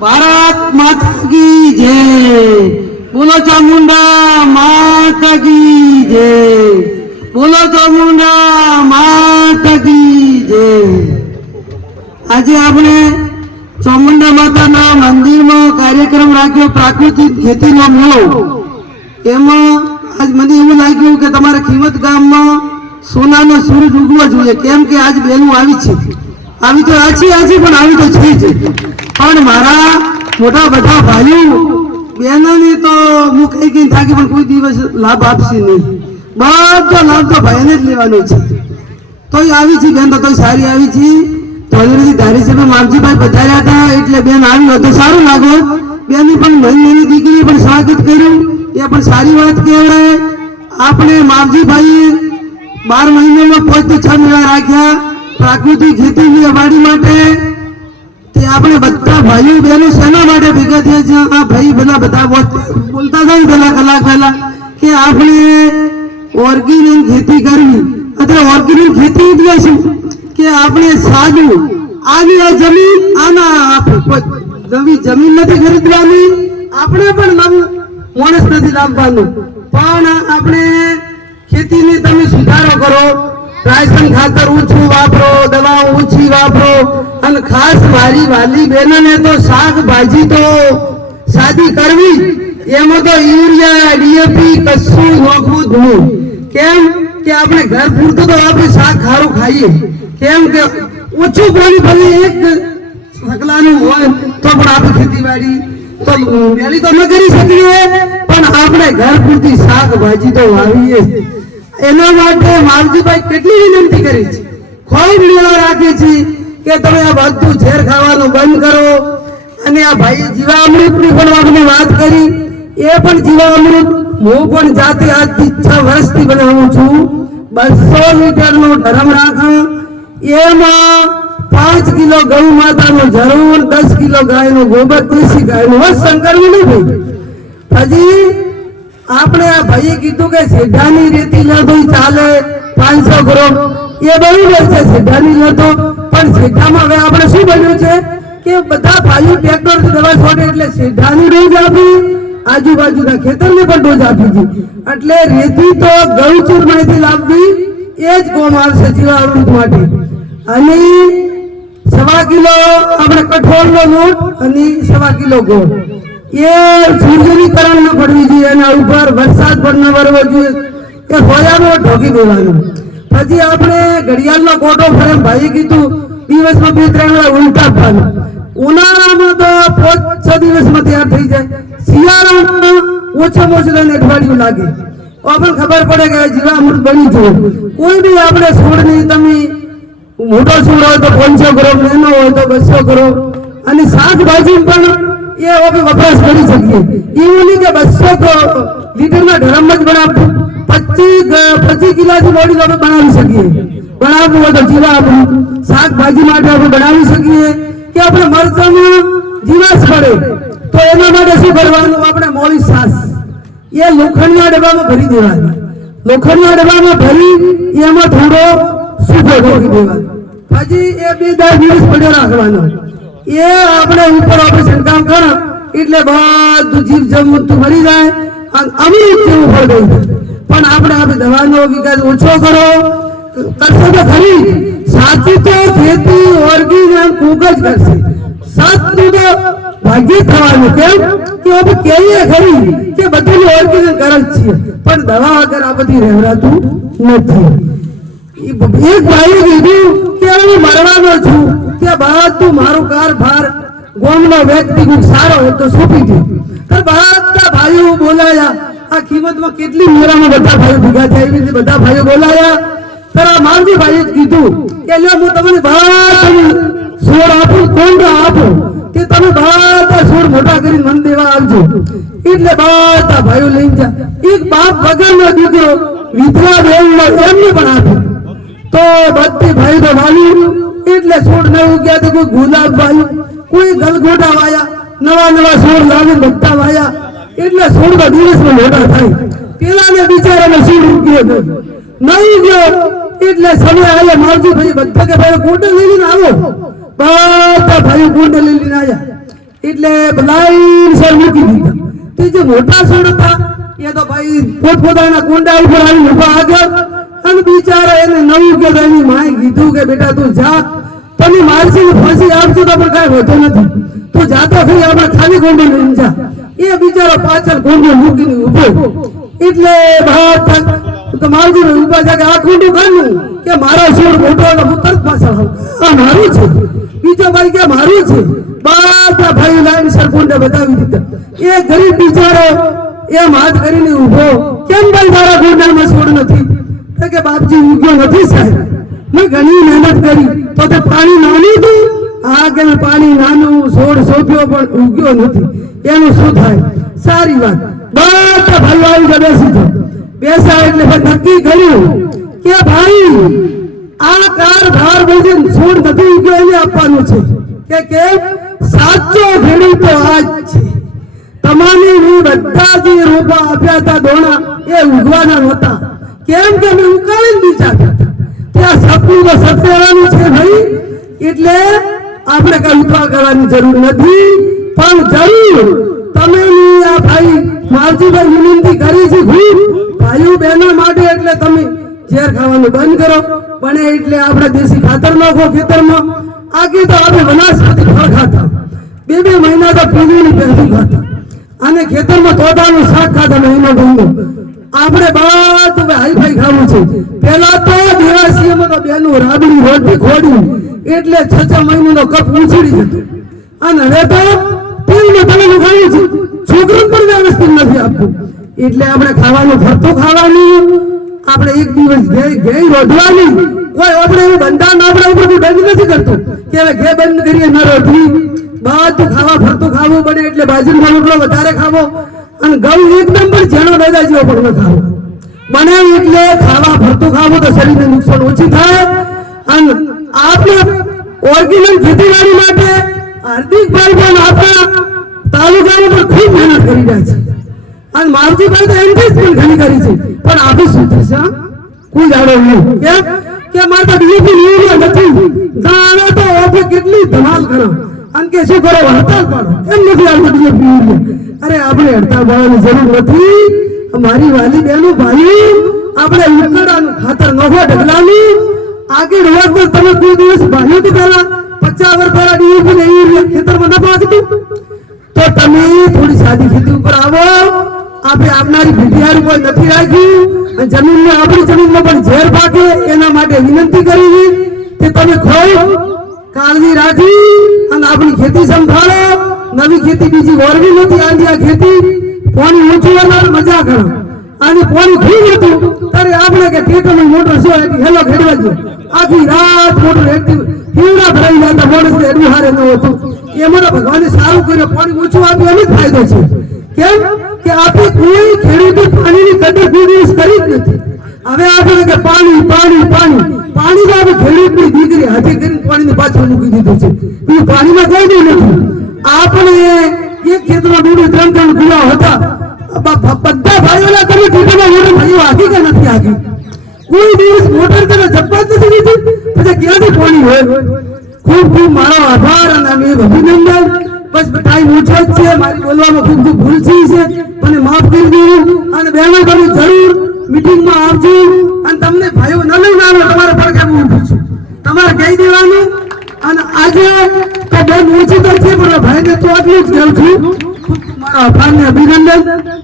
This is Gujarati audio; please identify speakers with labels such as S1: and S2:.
S1: ભારત માતા કી જય. બોલો ચામુંડા માતા કી જય. બોલો ચામુંડા માતા કી જય. આજે આપણે ચામુંડા માતાના મંદિરમાં કાર્યક્રમ રાખ્યો, પ્રાકૃતિક ખેતીનો મેળો. એમાં આજ મને એવું લાગ્યું કે તમારા ખીમત ગામમાં સોનાનો સૂરજ ઉગવો જોઈએ. કેમ કે આજ બેનું આવી છે. આવી તો આછી આછી, પણ આવી તો છે પણ મારા મોટા બધા ભાઈઓ, બહેનોને તો હું કઈ કઈ થાકી પણ કોઈ દિવસ લાભ આપશે નહીં. બધો લાભ તો ભાઈને જ લેવાનો છે. તોય આવી છે બેન, તો તોય સારી આવી છે. ધોલેરી ધારીસભા માવજીભાઈ પધાર્યા હતા, એટલે બેન આવી હોય તો સારું લાગો. બેનની પણ મહિની દીકરી પણ સ્વાગત કર્યું. એ પણ સારી વાત કહેવાય. આપણે માવજીભાઈએ બાર મહિનામાં પાંચથી છ રાખ્યા. પ્રાકૃતિક ખેતી વાડી માટે આપણે બધા ભાઈઓ બહેનો શેના માટે ભેગા થયા છે? આ ભાઈ બધા બધા બોલ- બોલતા હતા ને પેલા કલાક પહેલા કે આપણે ઓર્ગેનિક ખેતી કરવી. અથવા ઓર્ગેનિક ખેતી એટલે શું કે આપણે સાદું આવી આ જમીન, આના નવી જમીન નથી ખરીદવાની. આપણે પણ નવું માણસ નથી લાવવાનું. પણ આપણે ખેતીને તમે સુધારો કરો. રાયસન ખાતર ઓછું વાપરો, દવા ઓછી વાપરો અને ખાસ મારી વાલી બહેનોને તો શાકભાજી તો સાદી કરવી. એમાં તો યુરિયા ડીએપી કશું નોખવું નહીં કેમ કે આપણે ઘર પૂરતું તો આપણે શાક ખારું ખાઈએ કેમ કે ઓછું પાણી ભલે એક સકલાનું હોય તો પણ આપણે ખેતીવાડી તો વહેલી તો ન કરી શકીએ પણ આપણે ઘર પૂરતી શાકભાજી તો વાવીએ. એના માટે માલજીભાઈ કેટલી વિનંતી કરી છે? ખૂબ લીલા રાખી છે કે તમે આ બધું ઝેર ખાવાનું બંધ કરો અને આ ભાઈ જીવામૃતની પણ આપણે વાત કરી. એ પણ જીવામૃત, હું પણ જાતે આજથી છ વર્ષથી બનાવું છું. બસો લીટરનો ધરમ રાખું. એમાં પાંચ કિલો ગૌ માતાનો જરૂર, દસ કિલો ગાયનો ગોબર દેશી ગાયનો. બસ સંકરવું નહીં ભાઈ હજી આપણે આ ભાઈએ કીધું કે સેઢાની રેતી લેતો ચાલે, પાંચસો ગ્રામ. એ બરોબર છે સેઢાની લડો. પણ સેઢામાં હવે આપણે શું બન્યું છે? કે બધા ભાઈઓ ટ્રેક્ટર દવા છોડે એટલે સેઢાની ડોઝ આપી, આજુબાજુના ખેતરને પણ ડોઝ આપી છે. એટલે રેતી તો ગૌચૂરમાંથી લાવવી, એ જ કોમ આવશે જીવાવૃત માટે. અને સવા કિલો આપણે કઠોળનો લોટ અને સવા કિલો ગોળ. એ સૂર્યની તરણ ન પડવી જોઈએ એના ઉપર વરસાદ પણ ન વરવો જોઈએ. એ હોયામાં ઢોકી દેવાનું. પછી આપણે ઘડિયાળનો કોટો ફરે ભાઈ કીધું, દિવસમાં બે ત્રણ વાર ઉલટા આપવાનું ઉનાળામાં તો પાંચ છ દિવસમાં તૈયાર થઈ જાય. શિયાળામાં ઓછામાં ઓછું લઈને અઠવાડિયું લાગે. આપણને ખબર પડે કે જીવામૃત બની જવું કોઈ બી આપણે છોડની તમે મોટો છોડ હોય તો પાંચસો ગ્રામ, નાનો હોય તો બસો ગ્રામ. અને શાકભાજી પણ એ આપણે વપરાશ કરી શકીએ. એવું નહીં કે બસો લીટરના ડ્રમ જ બનાવતું પચીસ પચીસ કિલોથી મોડી આપણે બનાવી શકીએ. બનાવવું હોય તો જીવા આપણું શાકભાજી માટે આપણે બનાવી શકીએ. કે આપણે મરચામાં જીવાશ પડે તો એના માટે શું કરવાનું? આપણે મોળી છાસ એ લોખંડના ડબ્બામાં ભરી દેવાની. લોખંડના ડબ્બામાં ભરી, એમાં થોડો સૂકો ઢોકી દેવાનો. પછી એ બે દસ દિવસ પડ્યો રાખવાનો. એ આપણે ઉપર ઓપરેશન કામ કરો, એટલે બધું જીવ જંતુ મરી જાય અને જેવું ફળ ગયું પણ આપણે આપણે દવાનો વિકાસ ઓછો કરો, કરશો તો ખરી. સાચું તો ખેતી ઓર્ગેનિક કુક જ કરશે. સાચું તો ભાગ્ય થવાનું. કેમ? કે અમે કહીએ ખરી કે બધું ઓર્ગેનિક કરે જ છીએ. પણ દવા વગર આ બધી રહેવરાતું નથી. એક ભાઈએ કીધું કે હું મરવાનો છું. કે બધું મારું કારભાર ગોમનો વ્યક્તિ સારો હોય સોંપી દે. બધા ભાઈઓ બોલાયા, આ કિંમતમાં કેટલી મેરામાં બધા ભાઈઓ ભેગા થયા, એવી રીતે બધા ભાઈઓ બોલાયા? તારા માનજી ભાઈએ કીધું કે, લ્યો, હું તમને બધા સોળ આપું, કોણ આપું? કે તમે બધા સોળ મોટા કરીને મન દેવા આવજો. એટલે બધા ભાઈઓ લઈને જા એક બાપ વગરનો દીકરો વિધવા બેન એમને પણ આપ્યું તો બધી ભાઈ તો વાવ્યું એટલે છોડ નવું ગયા તો કોઈ ગુલાબ વાયું, કોઈ ગલગોટા વાયા, નવા નવા છોડ લાવી બધા વાયા. એટલે છોડ તો દિવસમાં મોટા થાય. પેલાને બિચારાને શું રૂપિયો ગયો નહીં ગયો એટલે સમય આવે માવજી ભાઈ બધા કે ભાઈ કુંડલ લઈને આવો. બધા ભાઈ કુંડલ લઈને આવ્યા એટલે લાઈન સર મૂકી દીધા. તે જે મોટા સર હતા, એ તો ભાઈ પોતપોતાના કુંડા ઉપર આવી ઊભા આગળ બિચારા એને નવું કે એની માએ કીધું કે બેટા તું જા. તમે મારસી ફાંસી આપશો તો પણ કાંઈ વધુ નથી. તું જાતો થઈ આપણે ખાલી ગોંડી લઈને જા. એ બિચારો પાછળ ગોંડી મૂકીને ઊભો એટલે ભાત તો માવજી ઊભા છે કે આ ખોટું કાનું? કે મારો સૂર મોટો એટલે હું તરત પાછળ આવું. આ મારું છે. બીજો ભાઈ કે મારું છે? બધા ભાઈ લાઈન સર બતાવી દીધા. એ ગરીબ બિચારો એમ હાથ કરીને ઊભો કેમ ભાઈ મારા કોંડામાં સોળ નથી? તો કે બાપજી ઉગ્યો નથી સાહેબ? મેં ઘણી મહેનત કરી. તો તે પાણી નાનું હતું આ કે પાણી નાનું સોળ સોપ્યો, પણ ઉગ્યો નથી. એનું શું થાય? સારી વાત. બધા ભાઈઓ આવી જાય બેસી બેસા એટલે નક્કી કર્યું કે ભાઈ, આ કાર ભાર બોજે સોળ નથી ઉગ્યો, એને આપવાનું છે. કે કે, સાચો ખેડૂત તો આ જ છે. તમામે મેં બધા જે રોપા આપ્યા હતા, દોણા, એ ઉગવાના નહોતા. કેમ કે મેં ઉકાળીને બીજા ત્યાં સપનું તો સત્યવાનું છે ભાઈ. એટલે આપણે કઈ ઉતાર કરવાની જરૂર નથી. પણ જરૂર તમે આ ભાઈ માલજીભાઈ વિનંતી કરી છે ખૂબ. ભાઈઓ બહેનો માટે એટલે તમે ઝેર ખાવાનું બંધ કરો. બને એટલે આપણે દેશી ખાતર નાખો ખેતરમાં. આગે તો આપણે વનસ્પતિ ફળ ખાતા. બે બે મહિના તો પીલીની પહેલી ખાતા. અને ખેતરમાં તોતાનું શાક ખાતા મહિનો મહિનો આપણે બધું હાઈફાઈ ખાવું છે. પેલા તો દેવાસીમાં તો બેનું રાબડી રોટી ખોડી એટલે છ છ મહિનાનો કપ ઉછળી જતો. અને હવે તો તેલમાં તળેલું ખાવું છે. છોકરાને પણ વ્યવસ્થિત નથી આપતું. એટલે આપણે ખાવાનું ફરતું ખાવાનું, આપણે એક દિવસ ઘે ઘે રોઢવાની. કોઈ આપણે એવું બંધારણ આપણા ઉપર દંડ નથી કરતો. કે હવે ઘે બંધ કરીએ, ન રોધવી બધું ખાવા ફરતું ખાવું પડે, એટલે બાજરીનો રોટલો વધારે ખાવો. અને ઘઉં એકદમ પણ જેનો દાદા જેવો ન ખાવો. બને એટલે ખાવા ભરતું ખાવું તો શરીરને નુકસાન ઓછું થાય. અને આપણે ઓર્ગેનિક ખેતીવાડી માટે હાર્દિકભાઈ પણ આપણા તાલુકાની પણ ખૂબ મહેનત કરી રહ્યા છે. અને માવજીભાઈ તો એમથી પણ ઘણી કરી છે. પણ આપી શું થશે કોઈ જાણો નહીં. કે? કે મારે તો ડીએપી યુરિયા નથી. જાણે તો ઓફે કેટલી ધમાલ કરો. અને કે શું કરો? હડતાલ પાડો. એમ નથી આવતું યુરિયા અરે આપણે હડતાલ ભાવવાની જરૂર નથી. મારી વાલી બહેનો ભાઈ આપણે ઉકરડાનું ખાતર નોખો ઢગલાનું આગળ વાત તો તમે કોઈ દિવસ ભાગ્યો તો પહેલા પચાસ વર્ષ પહેલા ડીએપી ને ખેતરમાં ન પાકતું તો તમે થોડી સાદી ખેતી ઉપર આવો. આપણે આપનારી ભીડિયારી કોઈ નથી રાખ્યું. અને જમીનને આપણી જમીનમાં પણ ઝેર પાકે એના માટે વિનંતી કરી કે તમે ખૂબ કાળજી રાખી અને આપણી ખેતી સંભાળો. ખેતી બીજી વરવી નથી આજે આ ખેતી પાણી ઓછું વાળા મજા કરો. અને પાણી ખૂબ હતું, ત્યારે આપણે કે ટેટોની મોટર શું હતી હેલો ખેડવા જો આખી રાત મોટર એકથી હીવડા ભરાઈ જતા માણસને એટલું હારે ન હતું. એમાં મને ભગવાને સારું કર્યું, પાણી ઓછું આપ્યું એનો જ ફાયદો છે. કેમ? કે આપણે કોઈ ખેડૂતો પાણીની કદર કોઈ દિવસ કરી જ નથી. હવે આપણે કે પાણી પાણી પાણી પાણી આપણે ખેડૂતની દીકરી હાથે કરીને પાણીને પાછળ મૂકી દીધું છે. બીજું પાણીમાં કોઈ નહીં નથી. આપણે એક ખેતરમાં બે ત્રણ ત્રણ કુવા હતા. બધા ભાઈઓના તમે ખેતરમાં મોટર ભાઈઓ હાકી કે નથી હાકી? કોઈ દિવસ મોટર તમે જપ્પા નથી લીધી પછી ક્યાંથી પાણી હોય? ખૂબ ખૂબ મારો આભાર અને અમે અભિનંદન. બસ ટાઈમ ઓછો જ છે. મારી બોલવામાં ખૂબ ખૂબ ભૂલ થઈ છે. મને માફ કરી દેવું અને બહેનો, તમે જરૂર મીટિંગમાં આવજો અને તમને ભાઈઓ ન લઈને આવે તમારે પણ કેમ ઊભું છું તમારે કહી દેવાનું અને આજે તો બેન ઓછી તો છે પણ ભાઈને તો આટલું જ કહું છું ખૂબ ખૂબ મારો આભાર ને અભિનંદન